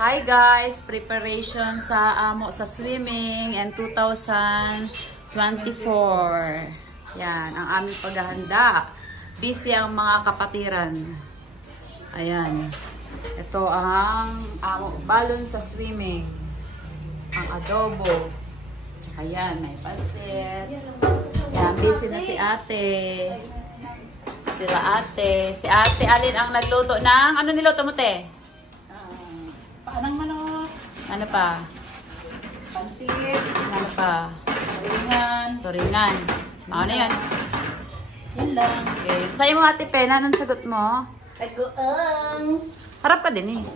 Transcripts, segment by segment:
Hi guys, preparation sa amo sa swimming and 2024. Yan, ang aming paghahanda. Busy ang mga kapatiran. Ayan. Ito ang amo balon sa swimming. Ang adobo. Tsaka yan, may pansit. Yan, busy na si ate. Sila ate. Si ate Alin ang nagluto ng, ano niluto mo te? Paanang manok. Ano pa? Pansit. Ano pa? Turingan. Turingan. Ano yan? Yan lang. Okay. Sa'yo mo ate Pena, anong sagot mo? Tagoong. Harap ka din eh.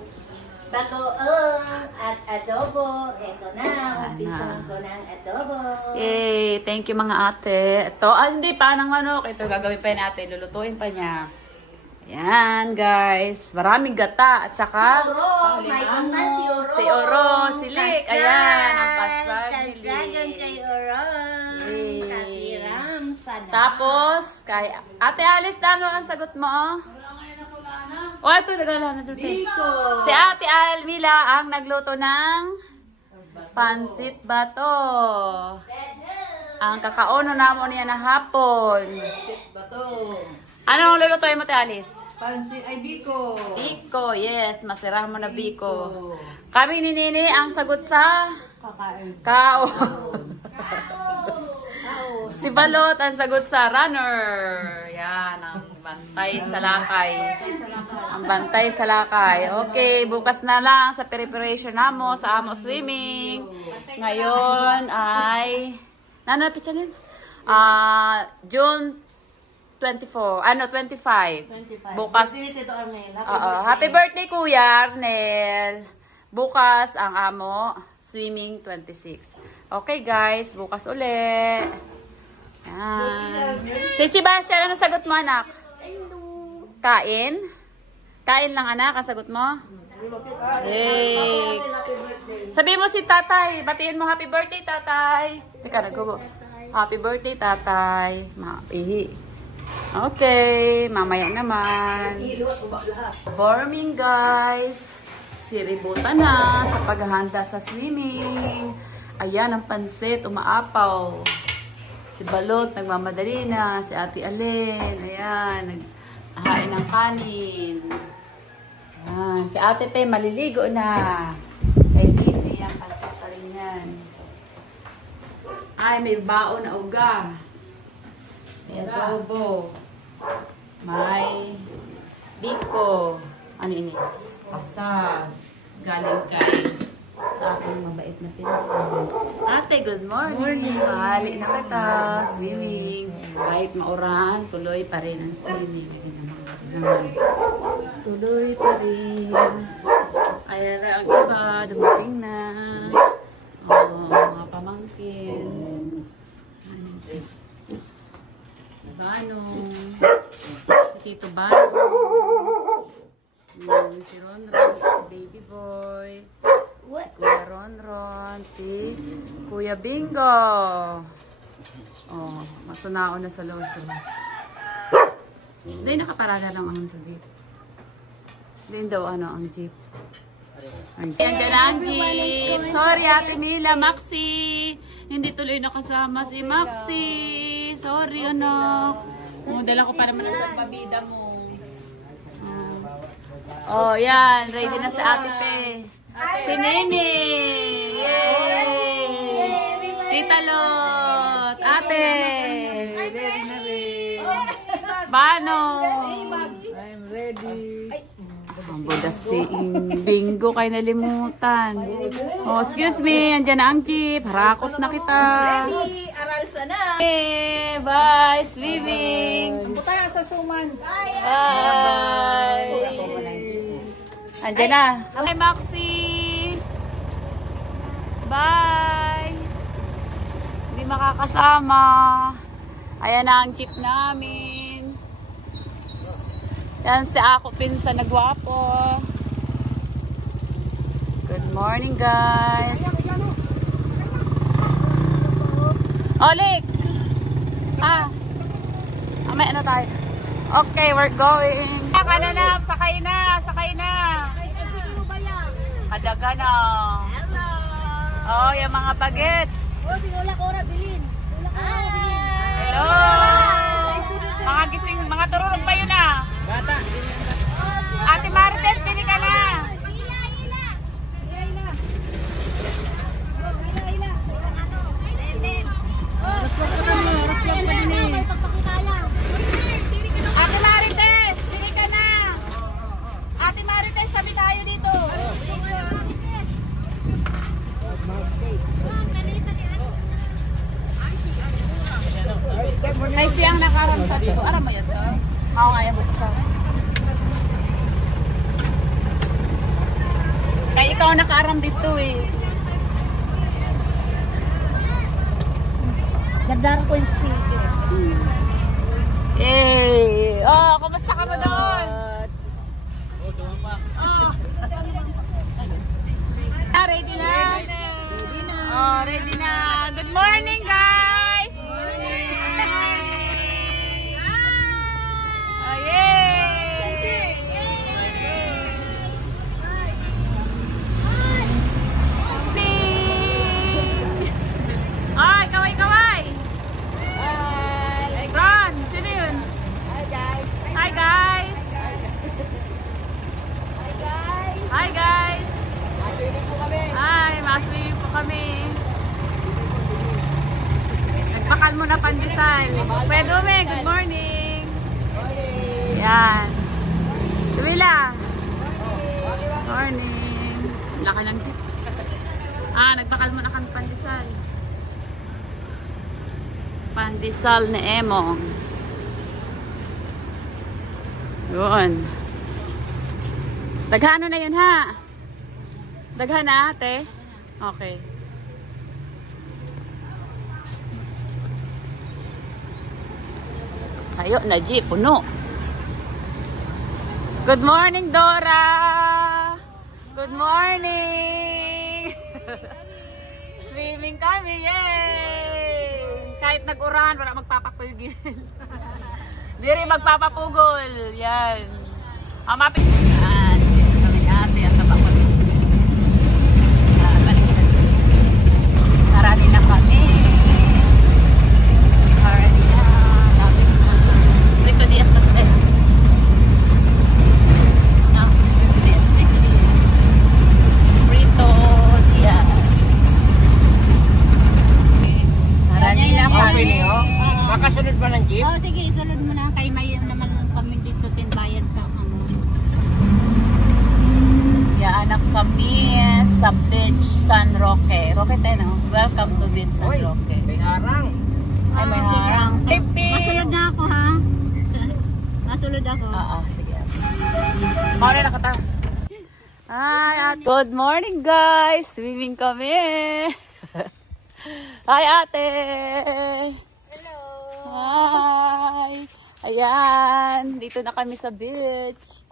Tagoong at adobo. Ito na. Umpisan ko ng adobo. Yay! Thank you mga ate. Ito, hindi pa ng manok. Ito gagawin pa yun ate. Lulutuin pa niya. Ayan guys. Maraming gata. At saka Si Oro. May undan si Oro. Si Oro. Si Lick. Ayan. Ang pasag ni Kasagan Lick. kay Oro. Yay. Kasiram sana. Tapos, kay ate Alice, dano ang sagot mo? O, ito, nagala na dito. Biko. Si ate Almila ang nagluto ng pansit bato. Ang kakaono namon niya na hapon. Bato. Ano ang lulutuin mo, te Alice? Pansit ay biko. Biko, yes. Masarap mo na biko. Kami ni Nini ang sagot sa Kakain. kao. Si Balot ang sagot sa runner. Yan, ang bantay sa lakay. Ang bantay sa lakay. Okay, bukas na lang sa preparation namo sa amo swimming. Ngayon ay nanapit siya June 24. Ano, 25. Bukas. Happy birthday, Kuya Arnel. Bukas ang amo swimming 26. Okay, guys. Bukas uli. Yan. Si Sebastian, ano sagot mo, anak? Kain? Kain lang, anak, ang sagot mo? Hey. Sabi mo si tatay. Batiin mo happy birthday, tatay. Teka, nagkubo. Happy birthday, tatay. Ihi. Okay, mamaya naman. Morning, guys. Siributan na sa paghahanda sa swimming. Ayan ang pansit, umaapaw. Si Balot, nagmamadali na. Si Ate Alin, ayan, naghahain ng kanin. Ayan. Si Ate Pe, maliligo na. Kay busy ang pansit pa rin yan. Ay, may baon na uga. May adobo. May biko. Ano ini? Pasag. Galing kay sa aking mabait na pinsan. Ate, good morning. Hali na kita. Swimming. Kahit maurahan, tuloy pa rin ang swimming. Tuloy pa rin. Ayan na ang iba. Dumating na. Oh, mga pamangkin. Banong. Si Tito Banong. Si Ronron. Si Baby Boy. Si Kuya Ronron. Si Kuya Bingo. Oh, masunao na sa loso. Dahil nakaparada lang ang jeep. Dahil daw ano ang jeep. Andiyan ang jeep. Sorry Ate Mila, Maxi. Hindi tuloy nakasama si Maxi. Sorry anak. Dala ko pa naman sa pabida mo. Oh, yan. Ready na si Ate Pe. Si Nene. Yay! Tita Lot. Ate. Ready na rin. Bano. I'm ready. Ang budas si Bingo kay nalimutan. Oh, excuse me. Andyan na ang jeep. Harakot na kita. Ready. Aral sana. Okay, bye. Swimming. Punta na sa suman. Bye. Andyan na. Bye, Maxi. Bye. Hindi makakasama. Ayan na ang jeep namin. Yan si ako pinsan na gwapo. Good morning, guys. Olik! May ano tayo? Okay, we're going. Kananap, sakay na, sakay na. Kadaga na. Hello! Oh, yung mga bagets. Oh, binulak ko na, bilin. Binulak ko na, bilin. Hello! Mga gising, mga tururog pa yun ah. Bata. Ate Marites, pili ka na. Ate Marites, pili ka na. Ate Marites, sabi tayo dito. Ay, siyang nakaram sa dito. Aram mo yan to? Ako nga yan sa akin. Kaya ikaw nakaaram dito eh. Gandara ko yung speaker. Yay! Oh, kumusta ka ba doon? Oh, tumapa. Oh. Ready na? Ready na. Oh, ready na. Good morning, guys! Oh, yay! Ay, kaway-kaway! Hi! Ron, sino yun? Hi guys! Hi, guys! Hi guys! Hi, guys! Maswimming po kami. Ay, maswimming po kami. Nagpakal mo na pandesal. Pedro, good morning. Yan. Tuwila. Morning. Laka lang tip. Nagpakal mo na kami pandesal. Pandesal ni Emong. Yun. Daghano na yun ha? Daghan na ate? Okay. Sayo na G, puno. Good morning, Dora! Good morning! Swimming kami, yay! Kahit nag-uran, wala magpapapugil. Di rin magpapapugol. Yan. Mapit. Yan. Dito kami ate. Ang tabakot. Narani na kami. Narani na. Dito dias na tayo. Dito dias na. Prito dias. Narani na kami. Makasunod ba ng jeep? Oh, sige, isunod mo na. Kay may naman kami dito tinbayan sa ano. Anak kami sa Beach San Roque. Roque tayo, no? Welcome to Beach San Roque. May harang. Ay, may harang. Masulod na ako, ha? Masulod ako. Oo, sige. Maulit na kata. Hi, good morning, guys. Swimming kami. Hi, ate. Hello. Hi. Ayan, dito na kami sa beach.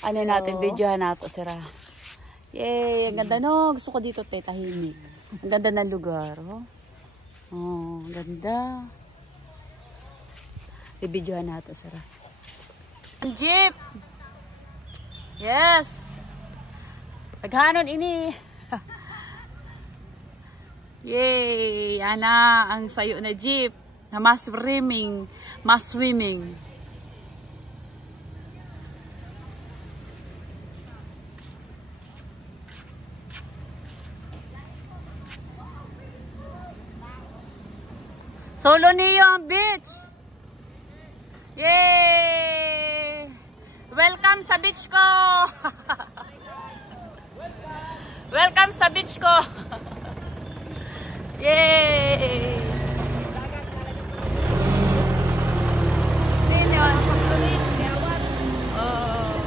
Ano natin, videohan nato, sira. Yay, ang ganda no. Gusto ko dito, te, tahimik. Ang ganda ng lugar, oh. Oh, ang ganda. I-videohan nato, sira. Ang jeep. Yes. Paghanon ini. Yay, ana ang sayo na jeep. Na mas swimming. Solo niyo ang beach. Yay! Welcome sa beach ko. Welcome sa beach ko. Yay! Oh.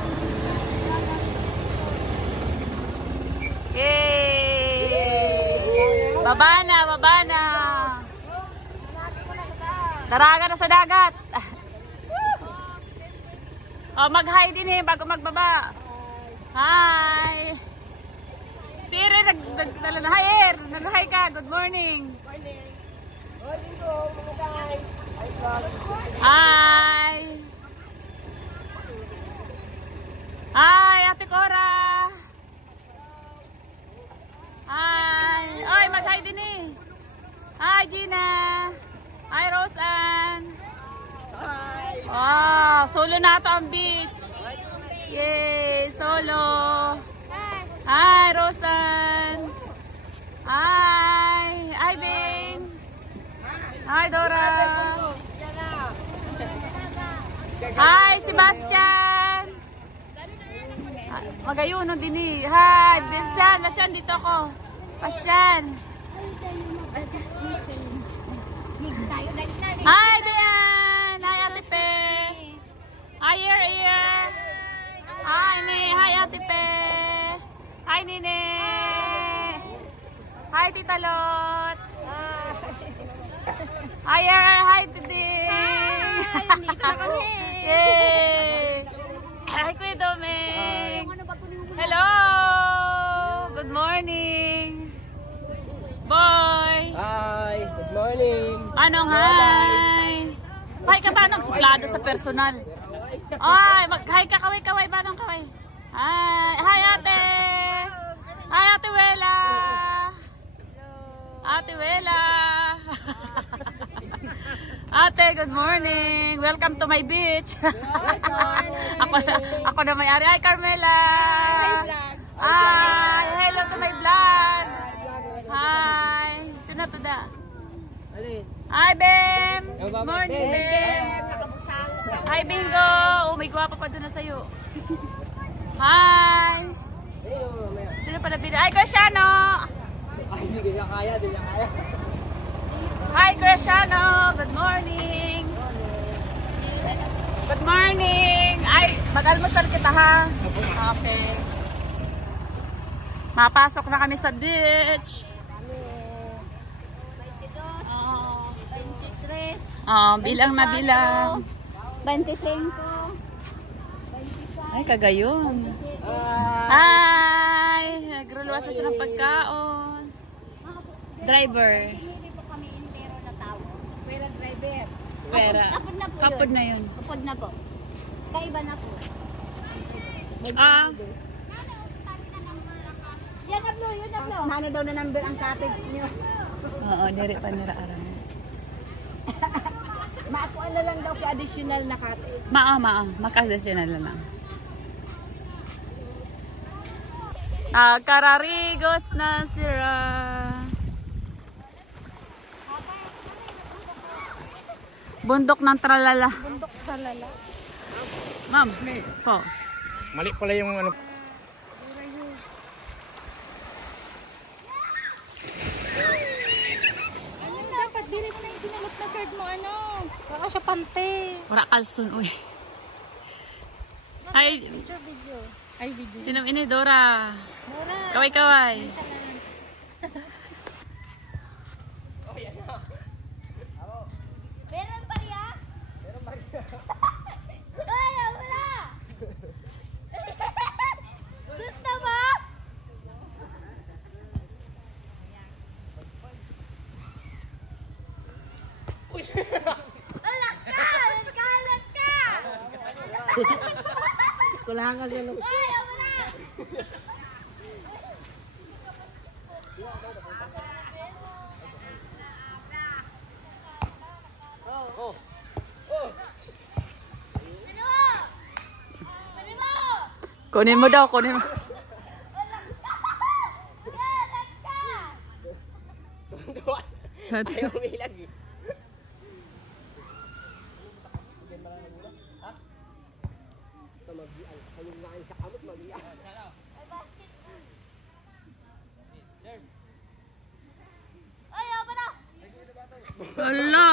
Yay! Baba na. Taraga na sa dagat. Oh, mag-hi din eh bago magbaba. Hi. Siri nagdala na hi. Nag-hi ka. Good morning. Hi. Hi, Ate Cora. Solo na ito ang beach. Yay! Solo! Hi, Rosan! Hi! Hi, Bing! Hi, Dora! Hi, Sebastian! Magayuno din eh. Hi, Bensan! Nasyan, dito ako. Pasyan! Hi, Dian! Hi, Ate Pe! Hi, Ear! Hi, Ne! Hi, Ate Pe! Hi, Nine! Hi, Tita Lot! Hi, Ear! Hi, Tiding! Yay! Hi, Kuya Doming! Hello! Good morning! Boy! Hi, good morning. Anong hi? Hi ka ba? Nagsuplado sa personal. Ay, hi ka, kaway-kaway ba nang kaway? Hi! Hi, ate! Hi, Ate Wela! Ate Wela! Ate, good morning! Welcome to my beach! ako na may-ari. Hi, Carmela! Hi! Hello to my vlog! Hi! Sino to da? Hi, Bem! Good morning, Bem! Hi, Bingo! Oh, may gwapa pa doon na sa'yo. Hi! Sino pa nabili? Hi, Kuya Shano! Ay, hindi na kaya, hindi na kaya. Hi, Kuya Shano! Good morning! Good morning! Ay, mag-almusal kita ha? Okay. Mapasok na kami sa beach. 23. Bilang na bilang. 25. Ay, kagayon. Hi! Nagruluwas na sila ng pagkaon. Driver. Hindi po kami intero na tao. Pera driver. Pera. Kapod na po Kapod na yun. Kapod na po. Kaiba na po. Yan na blue, yun na blue. Nano daw na number ang cottage nyo. Oo, nire pa nira-aram. Maakuan na lang daw additional na cottage. Makadesyonan na lang. Kararigos na sira. Bundok ng tralala. Bundok tralala. Ma'am, po. Mali pala yung ano. Dapat dili mo na yung sinulot na shirt mo, ano? Baka siya pante. Wala kalson, uy. Ay, Video. Ay, video. sino ini? Dora. Mura. Kaway-kaway. Meron pa riya? Meron pa riya. Ay, wala! Gusto mo? Alak ka! Nagkalat ka! Kulangan yan. Ay, wala! Kunin mo daw, kunin mo. Ayaw umilag eh. Wala.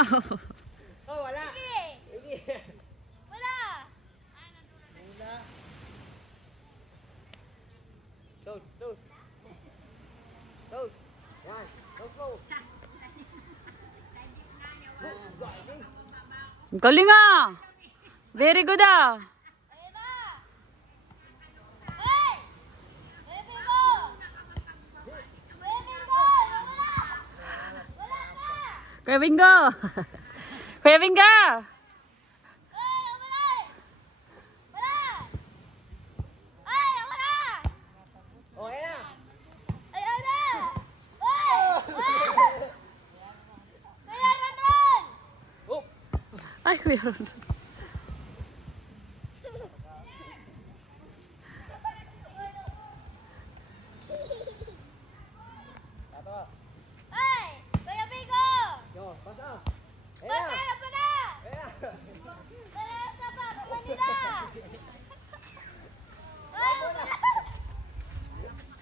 Oh, wala. Wala! Toast. Yan. Go. Ang galing ah. Very good ah. Kuya Bingo! Kuya Bingo! Oh, yan na. Ay, Kuya Ron.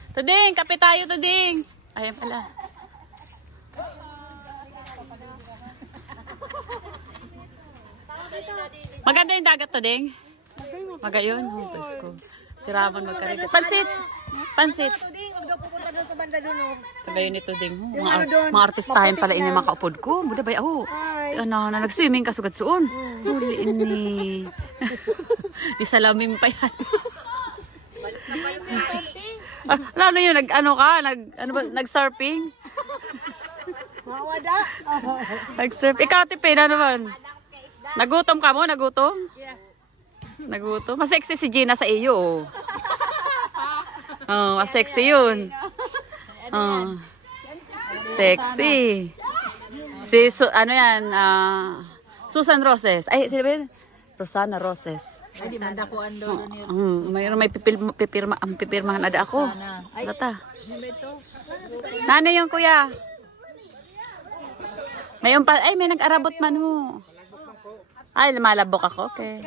Tuding, kape tayo, Tuding. Ayan pala. Maganda yung dagat, Tuding. Magayon. Oh, Diyos ko. Si Ramon magkarito. Pansit! Pansit! Tuding, huwag daw pupunta doon sa banda doon. Sabayon ni Tuding. Mga artistahin pala ini makaupod ko. Buda ba ako? Ano, na nag-swimming ka sugad suon. Huli ini. Di salamin pa yan. Ano yun? Ano ka? Nag-surfing? Mawada. Nag-surf. Ikaw, Tipe, na naman. Nagutom ka mo? Nagutom? Yes. Nagutom? Masexy si Gina sa iyo. Oh, masexy yun. Oh. Sexy. Si, ano yan? Susan Roses. Ay, sino ba yun? Rosana Roses. Ay, di manda ko ando doon yun. Mayroon may pipirmahan na ako. Lata. Nanay yung kuya. May nag-arabot man ho. Ay, lumalabok ako. Okay.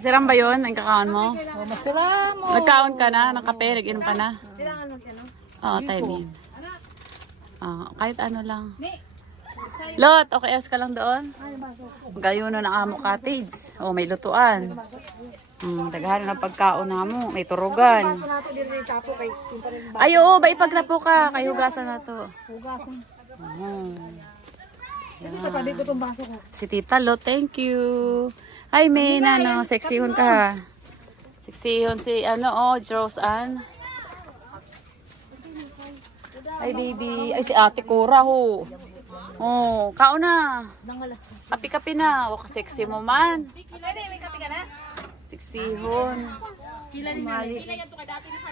Siram ba yun? Ang kakaon mo? Oh, masura mo. Nagkaon ka na? Nakape? Nag-inom ka na? Kailangan mo yan, no? Oo, timing. Kahit ano lang. Lot, okay as ka lang doon? Gayon na ng amo cottage. Oh, may lutuan. Daghan ng pagkaon na mo. May turugan. Ay, oo, ba ipaglapo ka? Kay hugasan na to. Hugasan. Yan. Tabi ko itong baso ko. Si Tita Lot, thank you. Ay, may sexyhon ka. Sexyhon si, Rose Ann. Ay, baby. Ay, si Ate Cora, ho. Oh, kaon na. Kapi-kapi na. O, sexy mo man. Sexyhon.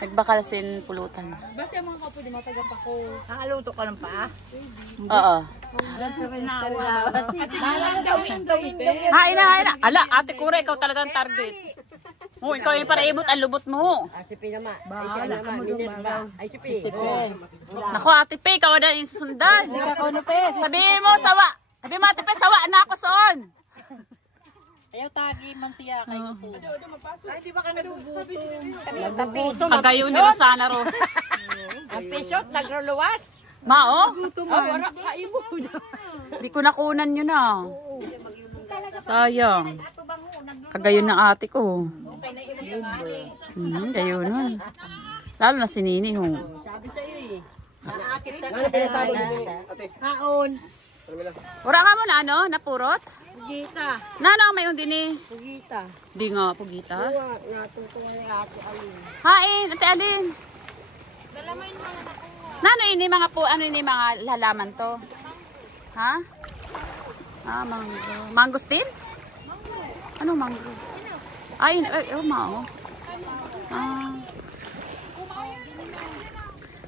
Nagbakal sin pulutan. Basta yung mga kapo, di matagang pa ko. Nakaluto ka ng paa? Oo. Hain na. Ala, Ate Cora, ikaw talagang target. Oh, ikaw yung para ibot ang lubot mo. Si P naman. Bahala ka mo doon. Ay, si P. Naku, Ate Pe, ikaw na yung sundan. Sabihin mo, sawa. Sabihin mo, Ate Pe, sawa na ako soon. Ayaw tagi man siya kayo po. Ay, di ba ka nagugutom? Kagayo ni Rosana Roses. Ang pisot, nagruluwas. Mao? Wala ka imo. Di ko nakunan yun ah. Sayang. Kagayon ng ate ko. Gayon nun. Lalo na si Nini ho. Haon. Wala ka mo na napurot? Pugita. Nano may undi ni? Pugita. Di nga, pugita. Natutong ni Ate Alin. Hain, Ate Alin. Nano ini mga mga lalaman to? Ha? Mango. Mangosteen? Ano mango? Ay, mao.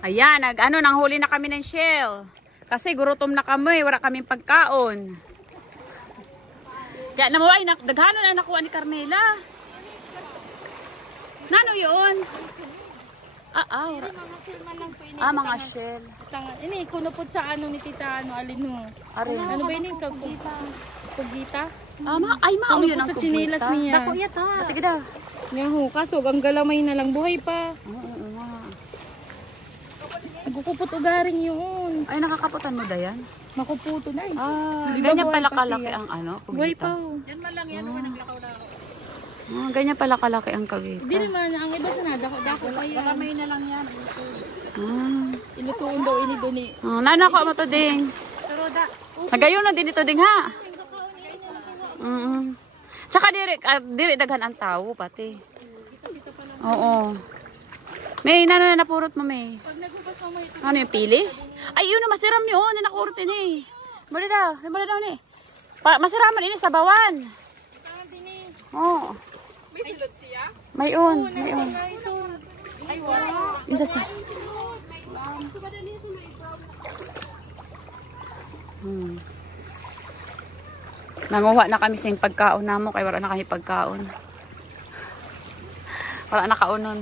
Ayan, nang huli na kami ng shell. Kasi gurutom na kami, wala kaming pagkaon. Kaya naman, daghano na nakuha ni Carmela. Nano yun? Mga shell. Ini, kunupot sa ni Tita, Alin mo. Ano ba yun yung pugita? Mao yun ang sa chinilas niya. Dako yata. Pati kita. Nga ho, kaso ang galamay na lang, buhay pa. Nagkukupot ugaring yun. Ay, nakakaputan mo da yan? Makuputo na eh. Di ba Ganyan buhay pala pa kalaki siya? ang Buhay pa kugita. ho. Yan man lang yan, naglakaw-lakaw. Ganyan pala kalaki ang kagita. Hindi naman, ang iba sa nadako pa yan. Kalamay na lang yan. Ilutuon daw ini doon eh. Nanako mo to ding. Taroda. Nagayon na din ito ding ha. Tsaka diri daghan ang tao pati. Oo. May napurot mo may. Ano yung pili? Ay yun na masiram yun na nakurot ini. Muli daw ni. Masiraman ini sa bawan. Oo. May silot siya? Mayon. Ay wala. Yung sa Nanguha na kami sa pagkaon namo kay wala na kami pagkaon. Wala na kaunon.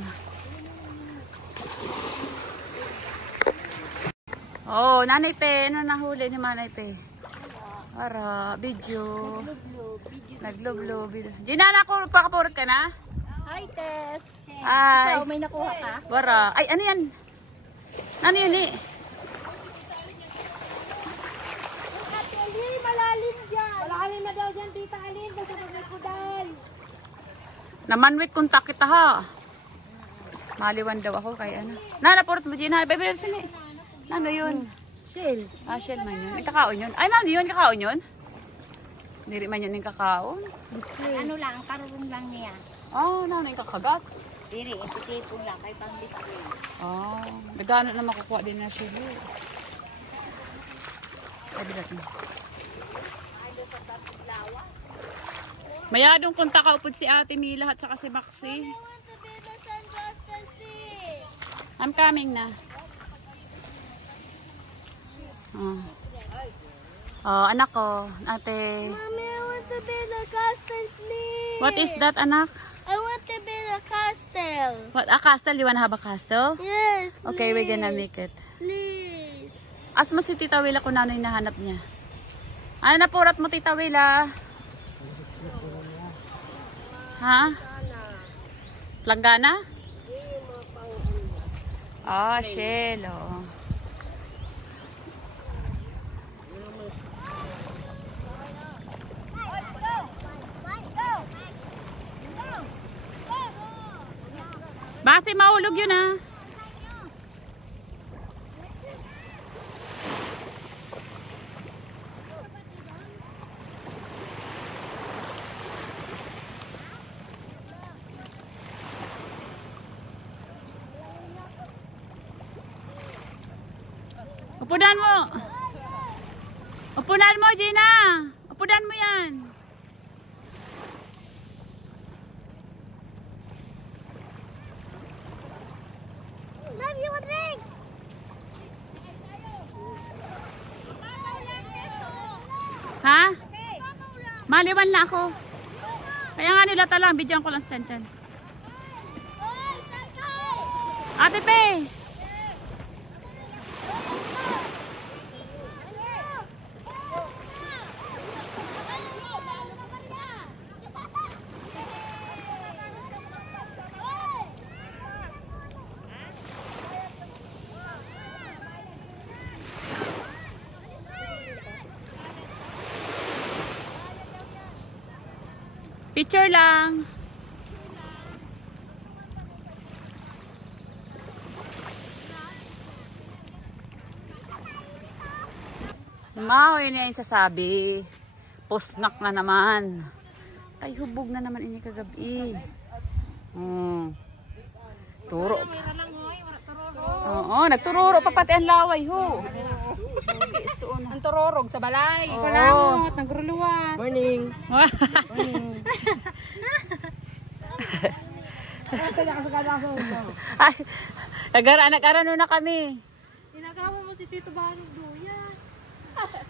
Oh, Nanay Pe, ano nahuli ni Manay Pe? Para video. Nagloblo. Gina na ako, pakapurot ka na? Hi, Tess. Ay. Ikaw, may nakuha ka? Wara. Ay, ano yan? Ano yun eh? Malalim dyan. Malalim na daw dyan, Tita Alin. Basta maglikudal. Namanwit kontak kita ha. Maliwan daw ako kay ano. Nanapurot mo dyan ha. Bebe, sini. Ano yun? Shell. Ah, shell man yun. Ay, kakaon yun. Ay, ano yun? Kakaon yun? Diri man yun yung kakaon. Ano lang, karurong lang niya. Oh, ano yung kakagat? Diri, ititipong lang kay pang biskuit. Oh, nagano na makukuha din na shell. Ay, bilat mo. Mayadong kung takaupod si Ate Mila at saka si Maxi. I'm coming na. Oh, anak ko, ate. Mommy, I want to build a castle, please. What is that, anak? I want to build a castle. What, a castle? You wanna have a castle? Yes, Okay, we're gonna make it. please. As mo si Tita Wila kung ano yung nahanap niya. Ano na purat mo, Tita Wila? Ha? Planggana? Ah, shell. Oh. Basi mahulog yun ah. Upunan mo. Upunan mo, Gina. Upunan mo yan. Love you, Rick. Ha? Maliwan na ako. Kaya nga nilata lang. Bidyan ko lang stand dyan. Ate Pe. Picture lang. Mahoy niya yung sasabi. Pusnak na naman. Ay, hubog na naman ini kagabi. Turo. Oo, nagtururo pa pati ang laway ho. Ang turorog sa balay. Oo. Nagruluwas. Morning. Ay, nag-arano na kami. Ginagawa mo si Tito Banong Duyan.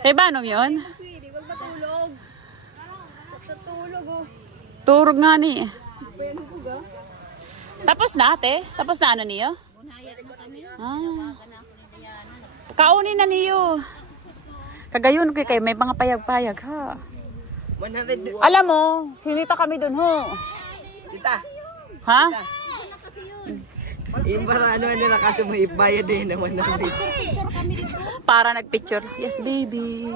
Kay Banong yun? Sweetie, wag matulog. Sa tulog oh. Turog nga ni. Tapos na ate? Tapos na ano niyo? Ah. Kaunin na niyo. Kagayon kay may mga payag-payag ha. 100. Alam mo, sinita kami dun ho. Tita. Ha? Yung para ano nila kasi may bayad din naman namin. Para nagpicture. Yes, baby.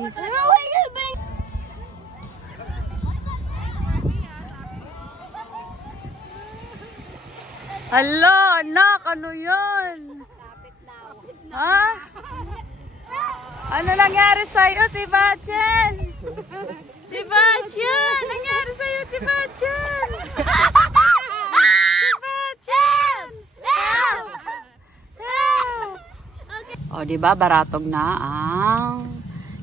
Hala, anak, ano yun? Ha? Ano nangyari sa'yo, Tibachen? Tibachen! Nangyari sa'yo, Tibachen? Tibachen! Help! Help! O, diba, baratog na ang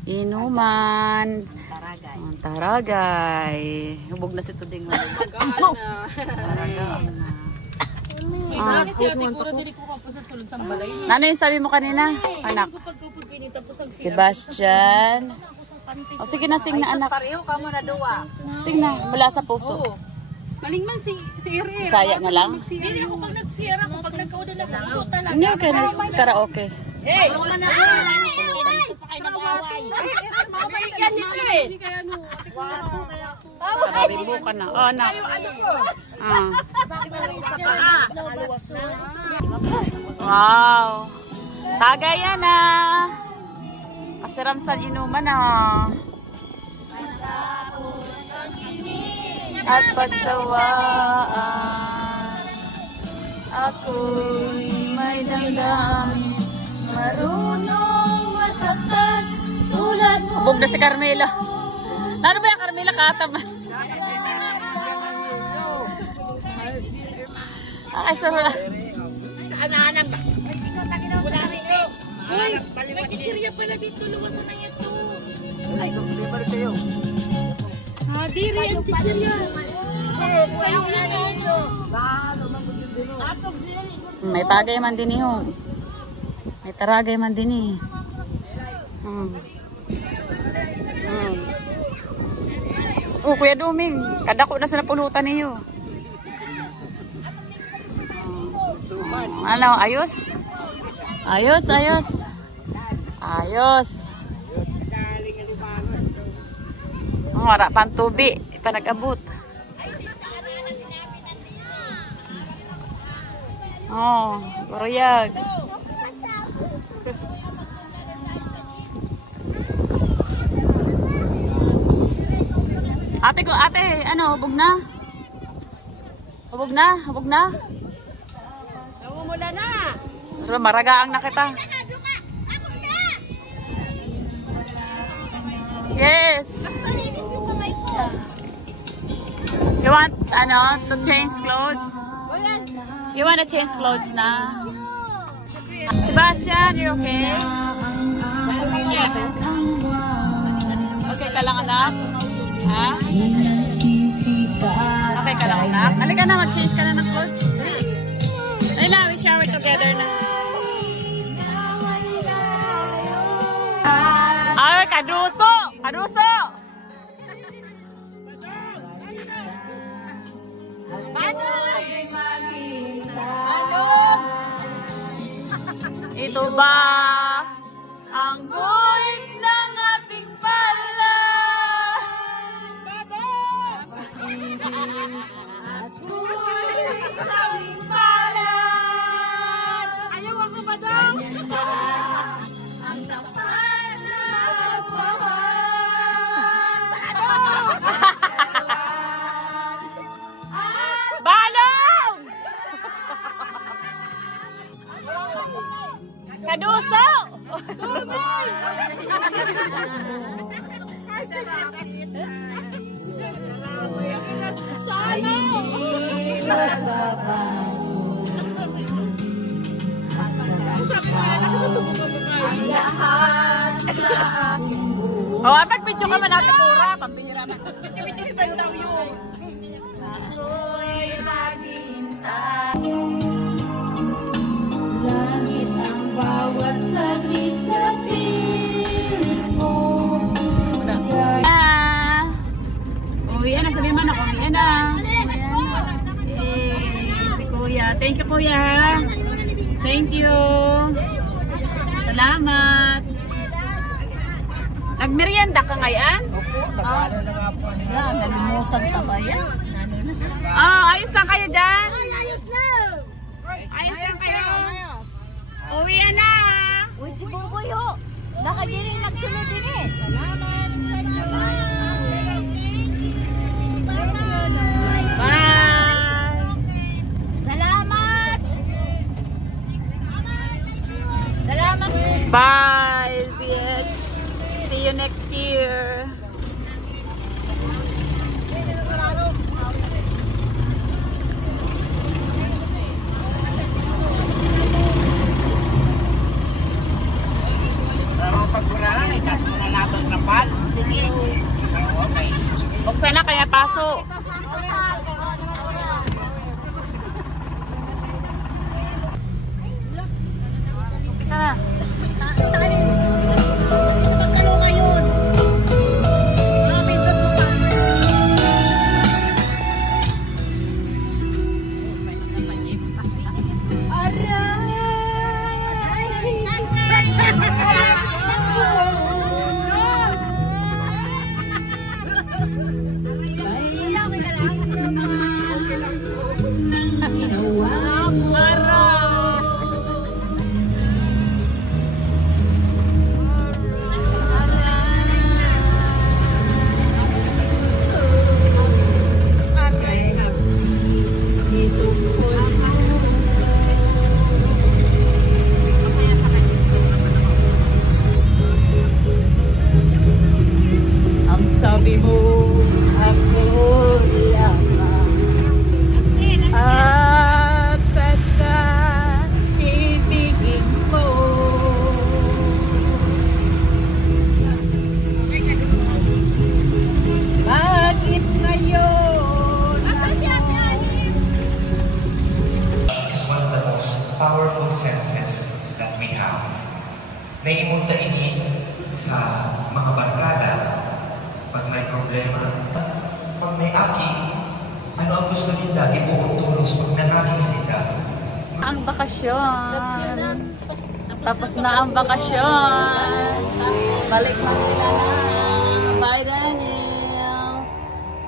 inuman. Ang taragay. Hubog na si Tuding. Taragay na. Ano yung sabi mo kanina, anak? Sebastian. O sige na, sing na anak. Sing na, mula sa puso. Maling man si Iri. Saya na lang. Hindi ako pag nagsira ko, pag nagkaudan na pulo talaga. Hindi, okay na. Karaoke. Hey! Mabigyan nito eh. Bibo ka na. O, anak. Wow. Tagayan na. Kasiramsan inuman na. At pagsawaan, ako'y may damdamin, marunong masaktan tulad mo. Bug na si Carmela. Ano ba yung Carmela katamas? Ay, sarap. Uy, may chichirya pala dito. Luwasan na yan to. Ay, di balik kayo. Ah, diri ang chichirya. May tagay man din eh. May taragay man din eh. Oh, Kuya Duming, kadako na sa napulutan niyo. Ano, ayos? Ayos, ayos. Ayos. Wala pang tubi, pa nag-abot. Oh, kuruyag. Ate ko, ate, ano, hubog na? Hubog na? Hubog na? Namumula na. Pero maragaang na kita. Yes. You want, ano, to change clothes? You want to change clothes na? Sebastian, you okay? Okay ka lang, anak? Ha? Okay ka lang, anak? Halika na, mag-change ka na ng clothes. Dali na, we shower together na. Ay, kaduso! Kaduso! Ito ba ang guhit ng ating pala? At guhit sa ating pala. Ayaw ako ba daw? Ang tapat na pagmamahal. Balong! Kaduso! Oh, pag-video ka man natin pura. Pambihira man. Video-video iba daw yun. Ako'y maghintay. Langit ang bawat saglit sa piling mo. Uwi na, sabi man ako. Uwi na. Si Kuya. Thank you, Kuya. Thank you. Salamat. Nagmerienda ka ngayon? Opo, nag-ano na nga po. Nalimutan ka ba yan? Ayos lang kayo dyan? Ayos na! Ayos lang kayo. Uwi na. Uy, si Buboy ho! Nakadiri, nagsunod din eh! Bye. Salamat! Salamat! Bye, BH. See you next year. Sige! Buksan na kaya paso. Umpisa na. Magkalo ngayon! Pindot mo pa! naimunta ini sa mga barkada pag may problema. Pag may aki, ano ang gusto nila ibuong tulong pag nangaking sila. Ang bakasyon. Tapos na ang bakasyon. Balik na sila na. Bye, Daniel.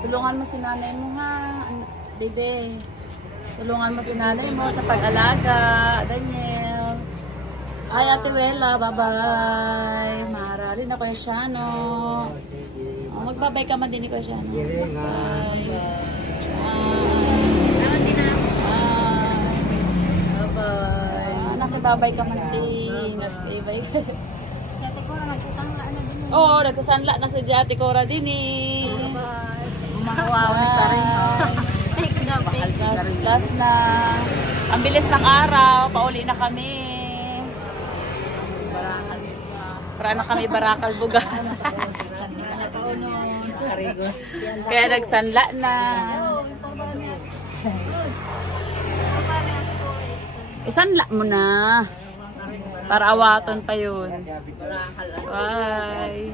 Tulungan mo si nanay mo ha. Bebe. Tulungan mo si nanay mo sa pag-alaga. Daniel. Ay, Ate Wela. Bye-bye. Maharalin ako yung Shano. Oh, magbabay ka man din ko Shano. Bye. Nakibabay ka man din. Nagbabay ka. Ate Cora, nagsasangla na din. Oo, nagsasanla na si Ate Cora din eh. Umahawawi pa rin. Last na. Ang bilis ng araw. Pauli na kami. Para na kami Barakal Bugas. Kaya nagsanla na. Isanla mo na. Para awatan pa yun. Bye.